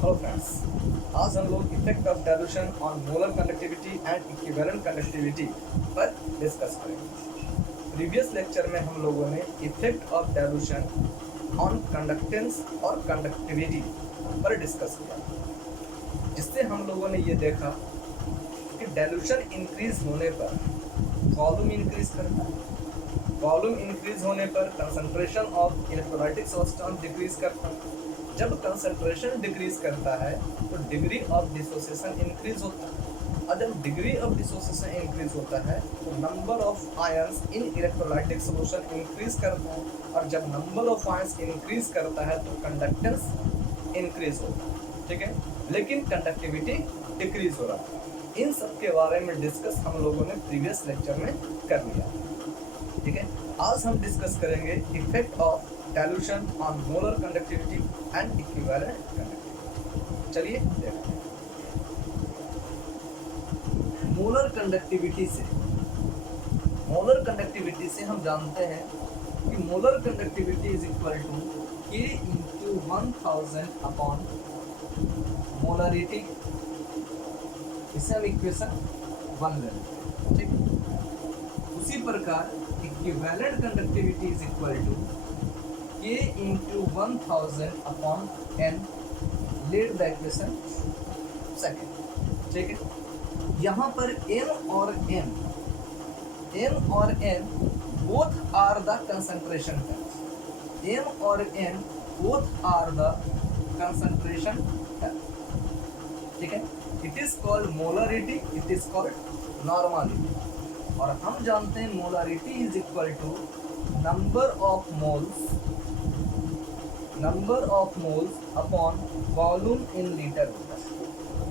Hello friends, आज हम लोग effect of dilution on molar conductivity and equivalent conductivity पर डिस्कस करेंगे। प्रीवियस लेक्चर में हम लोगों ने effect of dilution on conductance और कंडक्टिविटी पर डिस्कस किया, जिससे हम लोगों ने ये देखा कि डाइल्यूशन इंक्रीज होने पर वॉल्यूम इंक्रीज करता है, वॉल्यूम इंक्रीज होने पर concentration of electrolytic substance decrease करता है। जब कंसंट्रेशन डिक्रीज करता है तो डिग्री ऑफ डिसोसिएशन इंक्रीज होता है, और जब डिग्री ऑफ डिसोसिएशन इंक्रीज होता है तो number of ions in electrolytic solution increase करता है, और जब नंबर ऑफ आयंस इंक्रीज करता है तो कंडक्टेंस इंक्रीज होता है। ठीक है, लेकिन कंडक्टिविटी डिक्रीज हो रहा है। इन सब के बारे में डिस्कस हम लोगों ने प्रीवियस लेक्चर में कर लिया। ठीक है, आज हम डिस्कस करेंगे effect of dilution on molar conductivity and equivalent conductivity. चलिए देखते हैं। मोलर कंडक्टिविटी से हम जानते हैं कि molar conductivity is equal to K into 1000 upon molarity. इसे हम इक्वेशन 1 ले लेते हैं। ठीक, उसी प्रकार equivalent conductivity is equal to K into 1000 upon N। Let the equation second. ठीक है, यहाँ पर M और N both are the concentration terms. M और N both are the concentration terms. ठीक है, it is called molarity, it is called normality. और हम जानते हैं molarity is equal to number of moles upon volume in litre.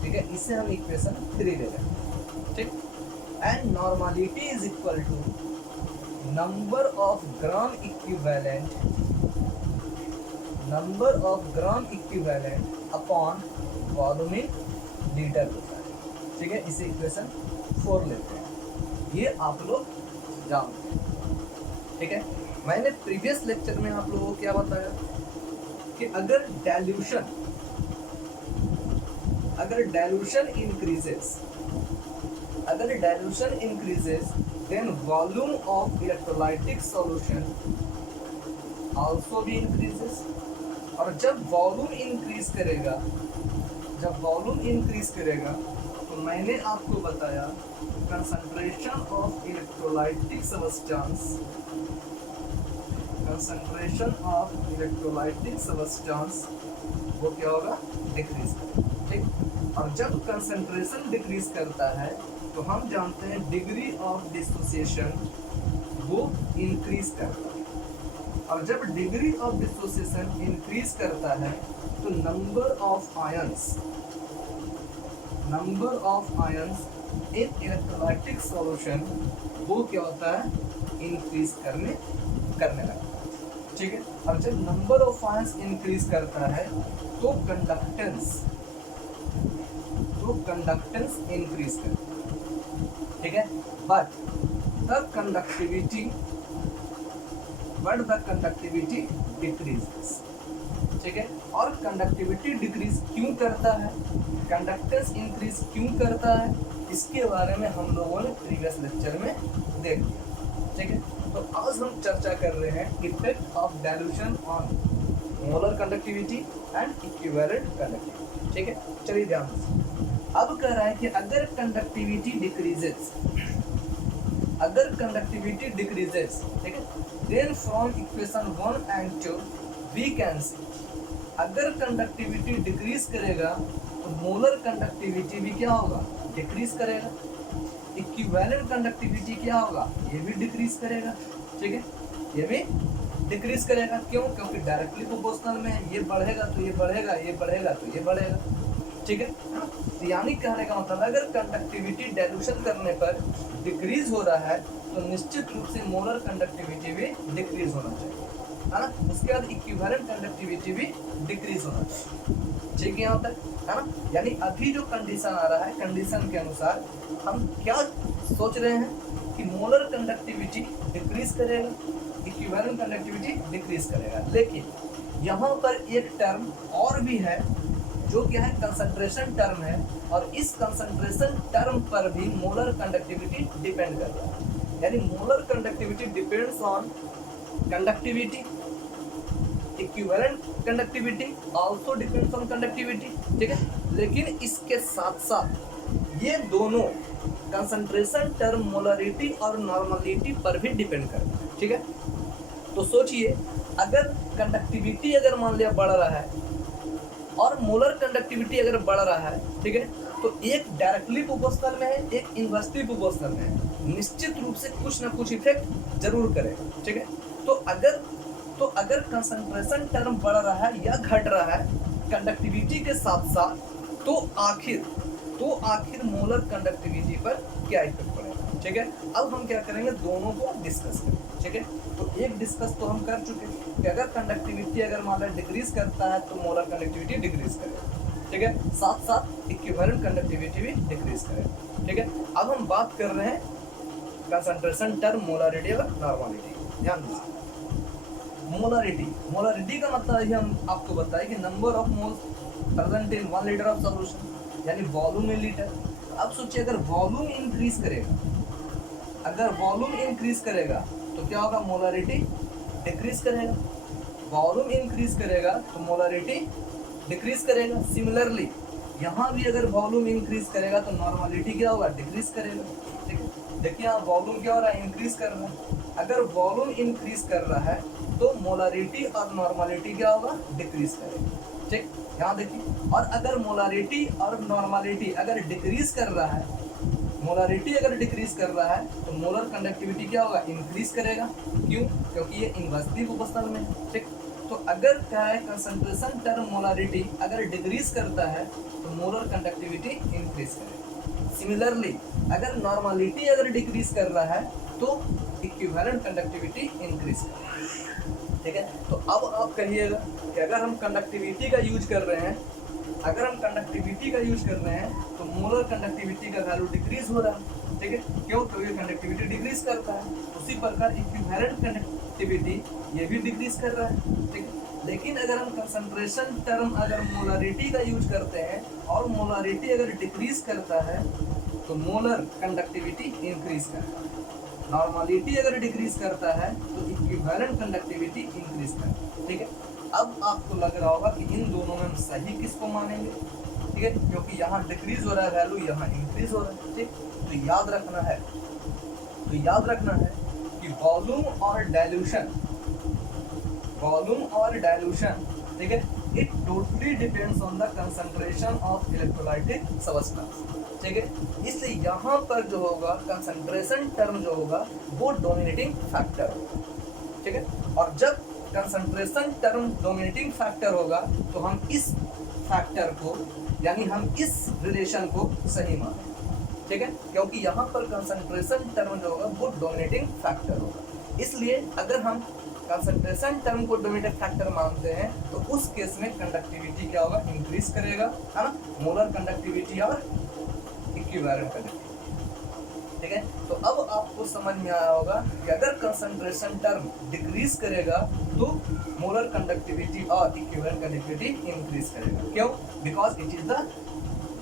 ठीक है, इसे हम इक्वेशन 3 ले लेंगे। ठीक, and normality is equal to number of gram equivalent upon volume in litre. ठीक है, इसे इक्वेशन 4 लेते हैं। ये आप लोग जानते हैं। ठीक है, मैंने प्रीवियस लेक्चर में आप लोगों को क्या बताया कि अगर dilution increases then volume of electrolytic solution also भी इंक्रीजेस। और जब वॉल्यूम इंक्रीज करेगा तो मैंने आपको बताया कंसंट्रेशन ऑफ इलेक्ट्रोलाइटिक सब्सटेंस वो क्या होगा, डिक्रीज करेगा। ठीक, और जब कंसंट्रेशन डिक्रीज करता है तो हम जानते हैं डिग्री ऑफ डिसोसिएशन वो इंक्रीज करता है, और जब डिग्री ऑफ डिसोसिएशन इंक्रीज करता है तो number of ions in electrolytic solution वो क्या होता है, इंक्रीज करने लगता है। ठीक है, और जब नंबर ऑफ आयंस इंक्रीज करता है तो कंडक्टेंस इंक्रीज करता है। ठीक है, बट द कंडक्टिविटी डिक्रीजेस। ठीक है, और कंडक्टिविटी डिक्रीज क्यों करता है, कंडक्टेंस इंक्रीज क्यों करता है, इसके बारे में हम लोगों ने प्रीवियस लेक्चर में देख लिया। ठीक है, तो आज हम चर्चा कर रहे हैं effect of dilution on molar conductivity and equivalent conductivity. ठीक है, चलिए ध्यान दीजिए। अब कह रहा है कि अगर कंडक्टिविटी डिक्रीजेस, ठीक है, then from equation 1 and 2 we can see, अगर कंडक्टिविटी डिक्रीज करेगा तो मोलर कंडक्टिविटी भी क्या होगा, डिक्रीज करेगा। इक्विवेलेंट कंडक्टिविटी क्या होगा, ये भी डिक्रीज करेगा। ठीक है, ये भी डिक्रीज करेगा। क्यों? क्योंकि डायरेक्टली प्रोपोर्शनल में है, ये बढ़ेगा तो ये बढ़ेगा, ये बढ़ेगा तो ये बढ़ेगा। ठीक है, तो यानी कहने का मतलब अगर कंडक्टिविटी डाइल्यूशन करने पर डिक्रीज हो रहा है तो निश्चित रूप से मोलर कंडक्टिविटी भी डिक्रीज होना चाहिए, है ना। उसके बाद इक्विवेलेंट कंडक्टिविटी भी डिक्रीज होना चाहिए। ठीक है, यहाँ तक है ना। यानी अभी जो कंडीशन आ रहा है, कंडीशन के अनुसार हम क्या सोच रहे हैं कि मोलर कंडक्टिविटी डिक्रीज करेगा, इक्विवेलेंट कंडक्टिविटी डिक्रीज करेगा। लेकिन यहाँ पर एक टर्म और भी है जो क्या है कंसंट्रेशन टर्म है, और इस कंसंट्रेशन टर्म पर भी मोलर कंडक्टिविटी डिपेंड करता है। यानी molar conductivity depends on conductivity, equivalent conductivity also depends on conductivity, ठीक है। लेकिन इसके साथ साथ ये दोनों कंसंट्रेशन टर्म मोलरिटी और नॉर्मलिटी पर भी डिपेंड करता है, ठीक है। तो सोचिए, अगर कंडक्टिविटी अगर मान लिया बढ़ रहा है और मोलर कंडक्टिविटी अगर बढ़ रहा है, ठीक है, तो एक डायरेक्टली प्रोपोर्शनल में है, एक इनवर्सली प्रोपोर्शनल में है, निश्चित रूप से कुछ ना कुछ इफेक्ट जरूर करेगा, ठीक है। तो अगर कंसंट्रेशन टर्म बढ़ रहा है या घट रहा है कंडक्टिविटी के साथ साथ, तो आखिर मोलर कंडक्टिविटी पर क्या इफेक्ट पड़ेगा, ठीक है। अब हम क्या करेंगे, दोनों को डिस्कस करेंगे, ठीक है। तो एक डिस्कस तो हम कर चुके हैं कि अगर कंडक्टिविटी अगर मान लो डिक्रीज करता है तो मोलर कंडक्टिविटी डिक्रीज करेगा, ठीक है। साथ साथ इक्विवेलेंट कंडक्टिविटी भी डिक्रीज करेगा, ठीक है। अब हम बात कर रहे हैं कंसंट्रेशन टर्म मोलरिटी और नॉर्मलिटी। ध्यान दीजिए, मोलरिटी का मतलब है, हम आपको बताएं कि number of moles present in 1 litre of solution, यानी वॉल्यूम इन लीटर। अब सोचिए, अगर वॉल्यूम इंक्रीज करेगा तो क्या होगा, मोलरिटी डिक्रीज करेगा। वॉल्यूम इंक्रीज करेगा तो मोलरिटी डिक्रीज करेगा। सिमिलरली यहाँ भी अगर वॉल्यूम इंक्रीज करेगा तो नॉर्मलिटी क्या होगा, डिक्रीज करेगा, ठीक है। देखिए यहाँ वॉल्यूम क्या हो रहा है, इंक्रीज कर रहा है। अगर वॉल्यूम इंक्रीज कर रहा है तो मोलरिटी और नॉर्मलिटी क्या होगा, डिक्रीज करेगा, ठीक। यहाँ देखिए, और अगर मोलरिटी और नॉर्मलिटी अगर डिक्रीज कर रहा है, मोलरिटी अगर डिक्रीज कर रहा है तो मोलर कंडक्टिविटी क्या होगा, इंक्रीज करेगा। क्यों? क्योंकि ये इनवर्सली प्रोपोर्शनल में, ठीक। तो अगर क्या है, कंसंट्रेशन टर्म मोलरिटी अगर डिक्रीज करता है तो मोलर कंडक्टिविटी इंक्रीज करेगा। सिमिलरली अगर नॉर्मलिटी अगर डिक्रीज कर रहा है तो इक्विवेलेंट कंडक्टिविटी इंक्रीज करेगा, ठीक है। तो अब आप कहिएगा कि अगर हम कंडक्टिविटी का यूज कर रहे हैं तो मोलर कंडक्टिविटी का वैल्यू डिक्रीज हो रहा है, ठीक है। क्यों? क्योंकि कंडक्टिविटी डिक्रीज करता है। उसी प्रकार इक्विवेलेंट कंडक्टिविटी ये भी डिक्रीज कर रहा है, ठीक है। लेकिन अगर हम कंसंट्रेशन टर्म अगर मोलरिटी का यूज करते हैं और मोलरिटी अगर डिक्रीज करता है तो मोलर कंडक्टिविटी इंक्रीज करता है। नॉर्मलिटी अगर डिक्रीज करता है तो इक्विवेलेंट कंडक्टिविटी इंक्रीज करता है, ठीक है। अब आपको लग रहा होगा कि इन दोनों में हम सही किसको मानेंगे, ठीक है, क्योंकि यहाँ डिक्रीज हो रहा है वैल्यू, यहाँ इंक्रीज हो रहा है, ठीक। तो याद रखना है कि वॉल्यूम और डाइल्यूशन, ठीक है, it totally depends on the concentration of electrolytic substance, ठीक है। इसलिए यहाँ पर जो होगा कंसंट्रेशन टर्म जो होगा वो डोमिनेटिंग फैक्टर होगा, ठीक है। और जब कंसंट्रेशन टर्म डोमिनेटिंग फैक्टर होगा तो हम इस फैक्टर को, यानी हम इस रिलेशन को सही मानेंगे, ठीक है, क्योंकि यहाँ पर कंसंट्रेशन टर्म जो होगा वो डोमिनेटिंग फैक्टर होगा। इसलिए अगर हम कंसंट्रेशन टर्म को डोमिनेटिंग फैक्टर मानते हैं तो उस केस में कंडक्टिविटी क्या होगा, इंक्रीज करेगा, है ना, मोलर कंडक्टिविटी और इक्विवेलेंट कंडक्टिविटी, ठीक है। तो अब आपको समझ में आया होगा कि अगर कंसंट्रेशन टर्म डिक्रीज करेगा तो मोलर कंडक्टिविटी और इक्विवेलेंट कंडक्टिविटी इंक्रीज करेगा। क्यों? Because it is the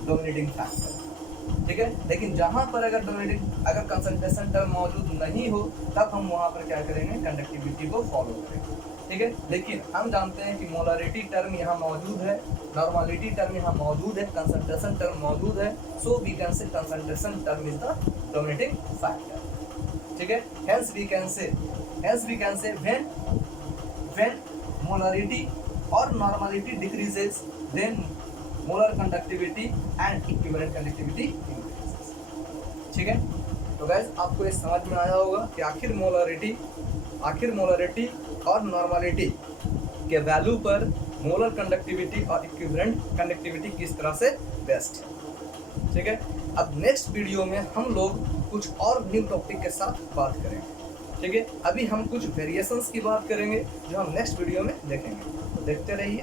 dominating factor, ठीक है। लेकिन जहां पर अगर कंसंट्रेशन टर्म मौजूद नहीं हो तब हम वहां पर क्या करेंगे, कंडक्टिविटी को फॉलो करेंगे, ठीक है। लेकिन हम जानते हैं कि मोलरिटी टर्म यहाँ मौजूद है, नॉर्मलिटी टर्म यहाँ मौजूद है, कंसंट्रेशन टर्म मौजूद है, so we can say concentration term is the dominating factor, ठीक है। Hence we can say when molarity और normality decreases then molar conductivity and equivalent conductivity increases, ठीक है। तो गाइस आपको ये समझ में आया होगा कि आखिर मोलरिटी और नॉर्मलिटी के वैल्यू पर मोलर कंडक्टिविटी और इक्विवेलेंट कंडक्टिविटी किस तरह से बेस्ट है, ठीक है। अब नेक्स्ट वीडियो में हम लोग कुछ और न्यू टॉपिक के साथ बात करेंगे, ठीक है। अभी हम कुछ वेरिएशंस की बात करेंगे जो हम नेक्स्ट वीडियो में देखेंगे, तो देखते रहिए।